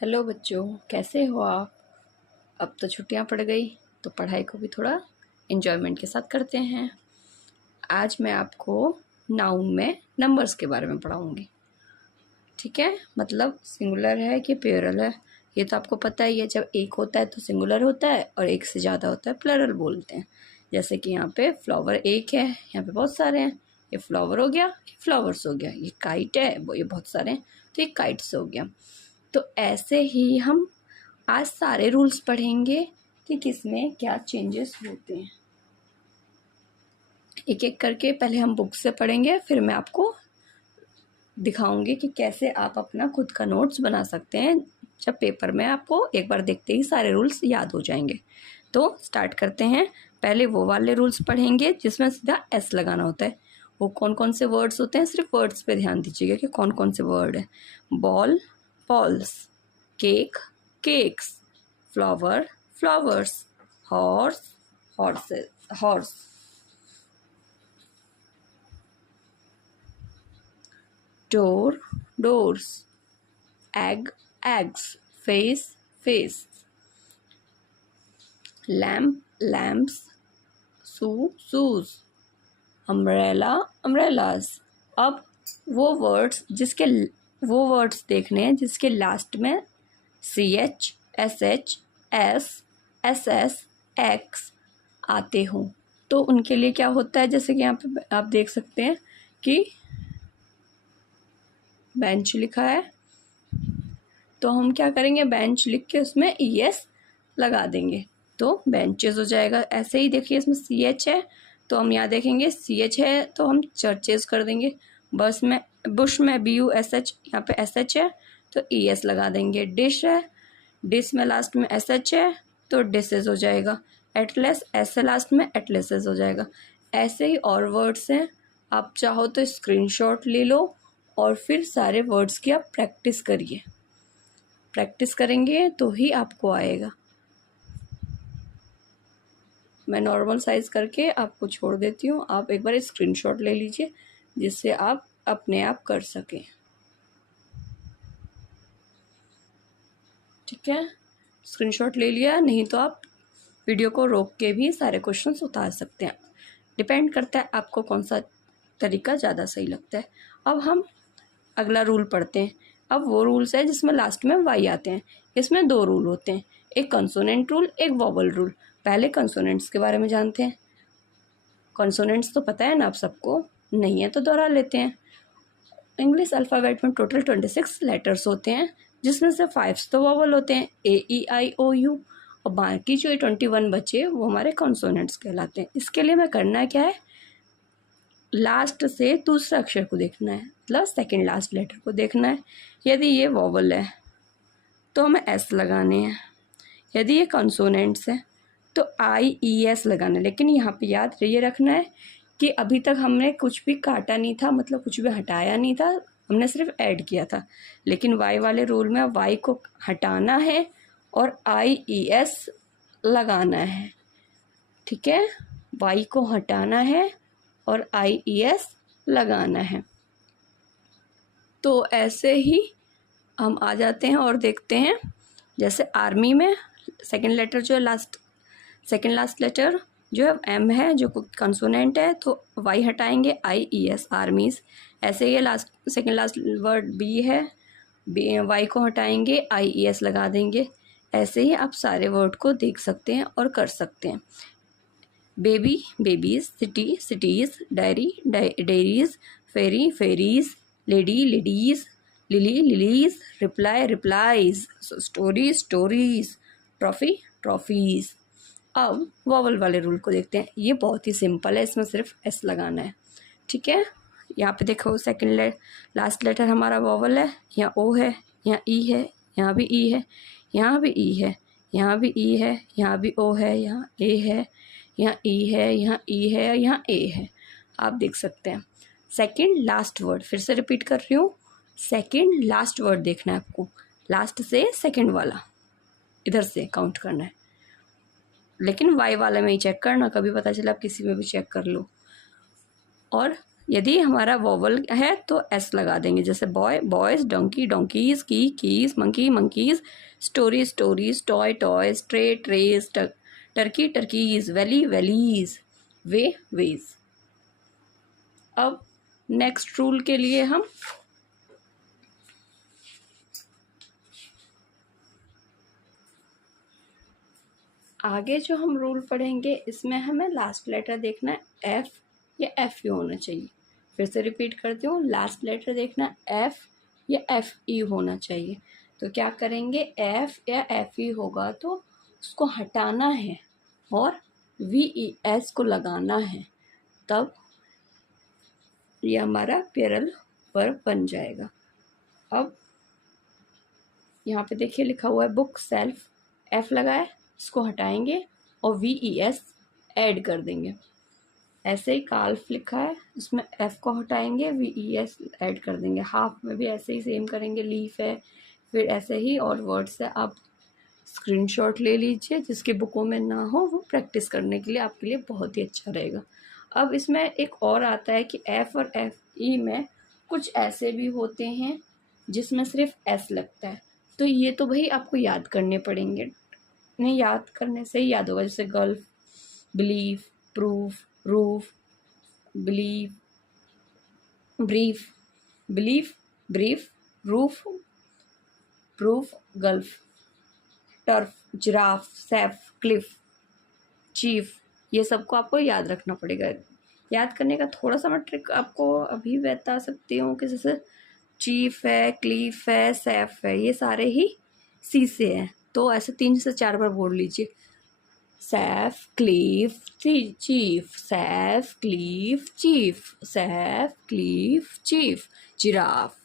Hello बच्चों, कैसे हो आप। अब तो छुट्टियां पड़ गई तो पढ़ाई को भी थोड़ा एंजॉयमेंट के साथ करते हैं। आज मैं आपको नाउन में नंबर्स के बारे में पढ़ाऊंगी। ठीक है, मतलब सिंगुलर है कि प्लूरल है ये तो आपको पता ही है। जब एक होता है तो सिंगुलर होता है और एक से ज़्यादा होता है प्लूरल बोलते हैं। जैसे कि यहाँ पे फ्लावर एक है, यहाँ पे बहुत सारे हैं। ये फ्लावर हो गया, ये फ्लावर्स हो गया। ये काइट है, वो ये बहुत सारे हैं तो ये काइट्स हो गया। तो ऐसे ही हम आज सारे रूल्स पढ़ेंगे कि किसमें क्या चेंजेस होते हैं। एक एक करके पहले हम बुक से पढ़ेंगे, फिर मैं आपको दिखाऊंगी कि कैसे आप अपना खुद का नोट्स बना सकते हैं। जब पेपर में आपको एक बार देखते ही सारे रूल्स याद हो जाएंगे। तो स्टार्ट करते हैं। पहले वो वाले रूल्स पढ़ेंगे जिसमें सीधा एस लगाना होता है। वो कौन कौन से वर्ड्स होते हैं, सिर्फ वर्ड्स पे ध्यान दीजिएगा कि कौन कौन से वर्ड है। Ball balls, cake cakes, flower flowers, horse horses horse, door doors, egg eggs, face face, lamp lamps, shoes, umbrella umbrellas। अब वो वर्ड्स देखने हैं जिसके लास्ट में CH SH S SS X आते हों। तो उनके लिए क्या होता है, जैसे कि यहाँ पे आप देख सकते हैं कि बेंच लिखा है तो हम क्या करेंगे, बेंच लिख के उसमें ES लगा देंगे तो बेंचेस हो जाएगा। ऐसे ही देखिए इसमें CH है तो हम यहाँ देखेंगे CH है तो हम चर्चेस कर देंगे। बुश में BUSH, यहाँ पे SH है तो ES लगा देंगे। डिश है, डिश में लास्ट में SH है तो डिशेज हो जाएगा। एटलस ऐसे लास्ट में एटलसेस हो जाएगा। ऐसे ही और वर्ड्स हैं, आप चाहो तो स्क्रीनशॉट ले लो और फिर सारे वर्ड्स की आप प्रैक्टिस करिए। प्रैक्टिस करेंगे तो ही आपको आएगा। मैं नॉर्मल साइज करके आपको छोड़ देती हूँ, आप एक बार स्क्रीनशॉट ले लीजिए जिससे आप अपने आप कर सकें। ठीक है, स्क्रीनशॉट ले लिया, नहीं तो आप वीडियो को रोक के भी सारे क्वेश्चंस उतार सकते हैं। डिपेंड करता है आपको कौन सा तरीका ज़्यादा सही लगता है। अब हम अगला रूल पढ़ते हैं। अब वो रूल्स है जिसमें लास्ट में वाई आते हैं। इसमें दो रूल होते हैं, एक कंसोनेंट रूल, एक वॉवल रूल। पहले कंसोनेंट्स के बारे में जानते हैं। कंसोनेंट्स तो पता है ना आप सबको, नहीं है तो दोहरा लेते हैं। इंग्लिश अल्फ़ाबेट में टोटल 26 लेटर्स होते हैं जिसमें से 5 तो वॉवल होते हैं, AEIOU, और बाकी जो 21 बचे वो हमारे कंसोनेंट्स कहलाते हैं। इसके लिए मैं करना क्या है, लास्ट से दूसरा अक्षर को देखना है, मतलब सेकंड लास्ट लेटर को देखना है। यदि ये वॉवल है तो हमें S लगाने हैं, यदि ये कंसोनेंट्स है तो IES लगाना है। लेकिन यहाँ पे याद ये रखना है कि अभी तक हमने कुछ भी काटा नहीं था, मतलब कुछ भी हटाया नहीं था, हमने सिर्फ ऐड किया था। लेकिन वाई वाले रूल में वाई को हटाना है और IES लगाना है। ठीक है, वाई को हटाना है और IES लगाना है। तो ऐसे ही हम आ जाते हैं और देखते हैं। जैसे आर्मी में सेकंड लेटर जो है सेकंड लास्ट लेटर जो है M है, जो कंसोनेंट है, तो वाई हटाएंगे IES आर्मीज। ऐसे ही सेकंड लास्ट वर्ड B है, वाई को हटाएंगे IES लगा देंगे। ऐसे ही आप सारे वर्ड को देख सकते हैं और कर सकते हैं। Baby babies, city cities, diary diaries, ferry ferries, lady ladies, lily lilies, reply replies, story stories, trophy trophies. अब वॉवल वाले रूल को देखते हैं। ये बहुत ही सिंपल है, इसमें सिर्फ S लगाना है। ठीक है, यहाँ पे देखो सेकंड लास्ट लेटर हमारा वॉवल है। यहाँ O है, यहाँ E है, यहाँ भी E है, यहाँ भी E है, यहाँ भी E है, यहाँ भी O है, यहाँ A है, यहाँ E है, यहाँ E है, यहाँ A है। आप देख सकते हैं। सेकंड लास्ट वर्ड, फिर से रिपीट कर रही हूँ, सेकंड लास्ट वर्ड देखना है आपको, लास्ट से सेकंड वाला इधर से काउंट करना है। लेकिन वाई वाले में ही चेक करना, कभी पता चला आप किसी में भी चेक कर लो। और यदि हमारा वोवल है तो एस लगा देंगे, जैसे boy boys, donkey donkeys, key keys, monkey monkeys, story stories, toy toys, tray trays, turkey turkeys, valley valleys, way ways. अब नेक्स्ट रूल के लिए हम आगे जो हम रूल पढ़ेंगे इसमें हमें लास्ट लेटर देखना है एफ या एफ यू होना चाहिए। फिर से रिपीट करती हूँ, लास्ट लेटर देखना एफ या एफ ई होना चाहिए। तो क्या करेंगे, एफ या एफ ई होगा तो उसको हटाना है और वी ई एस को लगाना है, तब ये हमारा प्लूरल वर्ब बन जाएगा। अब यहाँ पे देखिए लिखा हुआ है बुक सेल्फ, एफ लगाए, इसको हटाएंगे और वी ई एस ऐड कर देंगे। ऐसे ही काल्फ लिखा है, इसमें एफ को हटाएंगे, वी ई एस ऐड कर देंगे। हाफ में भी ऐसे ही सेम करेंगे, लीफ है, फिर ऐसे ही और वर्ड्स है। आप स्क्रीनशॉट ले लीजिए, जिसके बुकों में ना हो वो प्रैक्टिस करने के लिए आपके लिए बहुत ही अच्छा रहेगा। अब इसमें एक और आता है कि एफ और एफ ई में कुछ ऐसे भी होते हैं जिसमें सिर्फ एस लगता है, तो ये तो भाई आपको याद करने पड़ेंगे। नहीं याद करने से ही याद होगा, जैसे gulf, believe, proof, roof, believe, brief, belief, brief, roof, proof, gulf, turf, giraffe, Saif, Cliff, chief, ये सबको आपको याद रखना पड़ेगा। याद करने का थोड़ा सा मैं ट्रिक आपको अभी बता सकती हूँ कि जैसे चीफ है, क्लीफ है, सैफ है, ये सारे ही सी से हैं, तो ऐसे 3 से 4 बार बोल लीजिए, safe, cliff, chief, safe, cliff, chief, safe, cliff, chief, giraffe,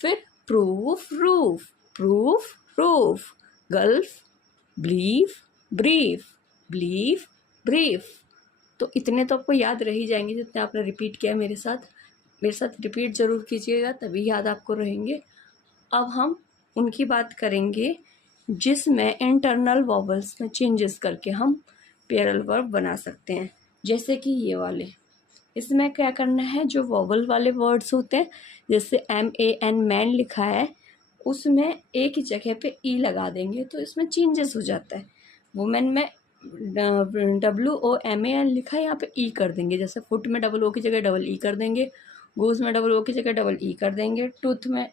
फिर proof, roof, proof, roof, gulf, belief, brief, belief, brief. तो इतने तो आपको याद रह ही जाएंगे जितने आपने रिपीट किया मेरे साथ रिपीट ज़रूर कीजिएगा, तभी याद आपको रहेंगे। अब हम उनकी बात करेंगे जिसमें इंटरनल वॉवल्स में चेंजेस करके हम प्लूरल वर्ब बना सकते हैं, जैसे कि ये वाले। इसमें क्या करना है, जो वॉवल वाले वर्ड्स होते हैं, जैसे MAN मैन लिखा है, उसमें एक ही जगह पे ई लगा देंगे तो इसमें चेंजेस हो जाता है। वुमेन में WOMAN लिखा है, यहाँ पे ई कर देंगे, जैसे फुट में डबल ओ की जगह डबल ई कर देंगे, गूस में डबल ओ की जगह डबल ई कर देंगे, टूथ में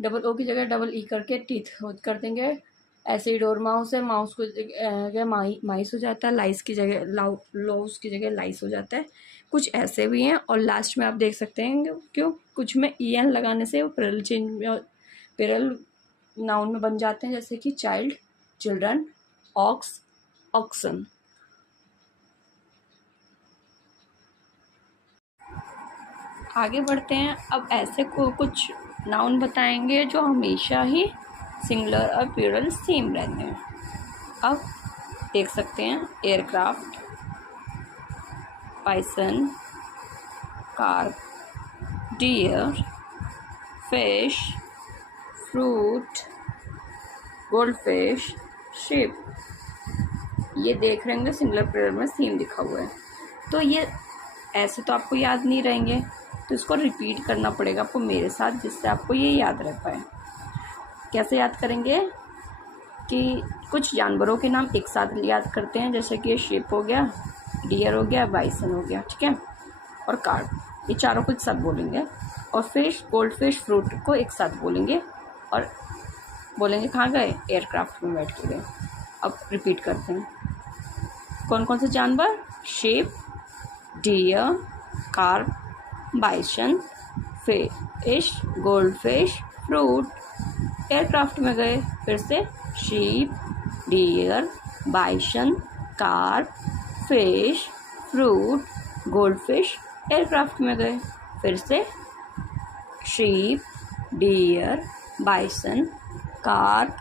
डबल ओ की जगह डबल ई करके टीथ कर देंगे। ऐसे ही डोर माउस है, माउस को जगह माइस हो जाता है, लाइस की जगह लॉउस की जगह लाइस हो जाता है। कुछ ऐसे भी हैं और लास्ट में आप देख सकते हैं क्यों कुछ में EN लगाने से वो प्लूरल नाउन में बन जाते हैं, जैसे कि चाइल्ड, चिल्ड्रन, ऑक्स, ऑक्सन। आगे बढ़ते हैं। अब ऐसे कुछ नाउन बताएंगे जो हमेशा ही सिंगुलर और प्लूरल सेम रहते हैं। अब देख सकते हैं aircraft, bison, carp, deer, fish, fruit, goldfish, sheep. ये देख रहे होंगे सिंगुलर प्लूरल में सेम लिखा हुआ है, तो ये ऐसे तो आपको याद नहीं रहेंगे, तो इसको रिपीट करना पड़ेगा आपको मेरे साथ, जिससे आपको ये याद रह पाए। कैसे याद करेंगे कि कुछ जानवरों के नाम एक साथ याद करते हैं, जैसे कि शिप हो गया, डियर हो गया, बाइसन हो गया, ठीक है, और कार, ये चारों कुछ सब बोलेंगे। और फिश, गोल्ड फिश, फ्रूट को एक साथ बोलेंगे और बोलेंगे कहाँ गए, एयरक्राफ्ट में बैठ के गए। अब रिपीट करते हैं, कौन कौन से जानवर, sheep, deer, car, bison, fish, gold fish, fruit, aircraft में गए। फिर से sheep, deer, bison, car, fish, fruit, goldfish, aircraft में गए। फिर से sheep, deer, bison, car,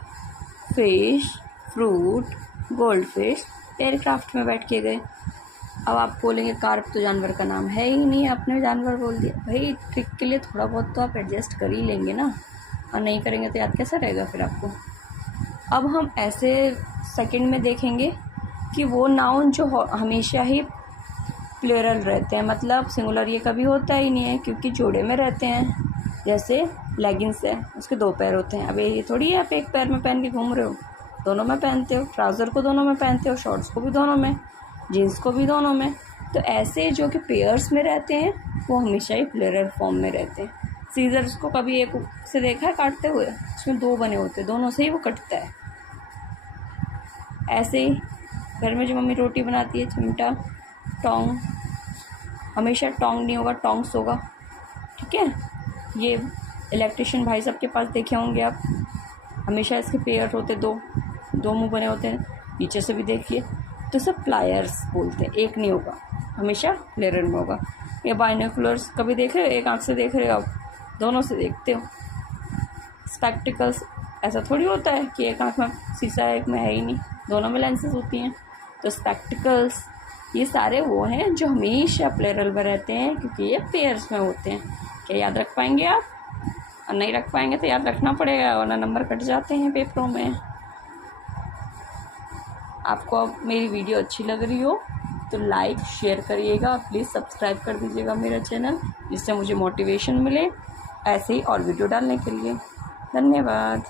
fish, fruit, goldfish, aircraft में बैठ के गए। अब आप बोलेंगे कार्प तो जानवर का नाम है ही नहीं, आपने जानवर बोल दिया। भाई ट्रिक के लिए थोड़ा बहुत तो आप एडजस्ट कर ही लेंगे ना, और नहीं करेंगे तो याद कैसा रहेगा फिर आपको। अब हम ऐसे सेकंड में देखेंगे कि वो नाउन जो हमेशा ही प्लूरल रहते हैं, मतलब सिंगुलर ये कभी होता ही नहीं है क्योंकि जोड़े में रहते हैं। जैसे लेगिंग्स है, उसके 2 पैर होते हैं। अब ये थोड़ी है आप एक पैर में पहन के घूम रहे हो, दोनों में पहनते हो। ट्राउज़र को दोनों में पहनते हो, शॉर्ट्स को भी दोनों में, जीन्स को भी दोनों में। तो ऐसे जो कि पेयर्स में रहते हैं वो हमेशा ही प्लूरल फॉर्म में रहते हैं। सीजर्स को कभी एक से देखा है काटते हुए? उसमें 2 बने होते हैं, दोनों से ही वो कटता है। ऐसे ही घर में जो मम्मी रोटी बनाती है, चिमटा, टोंग, हमेशा टोंग नहीं होगा, टोंग्स होगा, ठीक है। ये इलेक्ट्रिशियन भाई साहब के पास देखे होंगे आप, हमेशा इसके पेयर होते, 2 मुंह बने होते हैं, पीछे से भी देखिए। तो सब प्लायर्स बोलते हैं, एक नहीं होगा, हमेशा प्लूरल में होगा। ये बाइनोकुलर्स कभी देख रहे हो? एक आँख से देख रहे हो आप, दोनों से देखते हो। स्पेक्टिकल्स ऐसा थोड़ी होता है कि एक आँख में शीशा है एक में है ही नहीं, दोनों में लेंसेज होती हैं। तो स्पेक्टिकल्स ये सारे वो हैं जो हमेशा प्लूरल में रहते हैं क्योंकि ये पेयर्स में होते हैं। क्या याद रख पाएंगे आप? और नहीं रख पाएंगे तो याद रखना पड़ेगा, वरना नंबर कट जाते हैं पेपरों में। आपको अब मेरी वीडियो अच्छी लग रही हो तो लाइक शेयर करिएगा, प्लीज़ सब्सक्राइब कर दीजिएगा मेरा चैनल, जिससे मुझे मोटिवेशन मिले ऐसे ही और वीडियो डालने के लिए। धन्यवाद।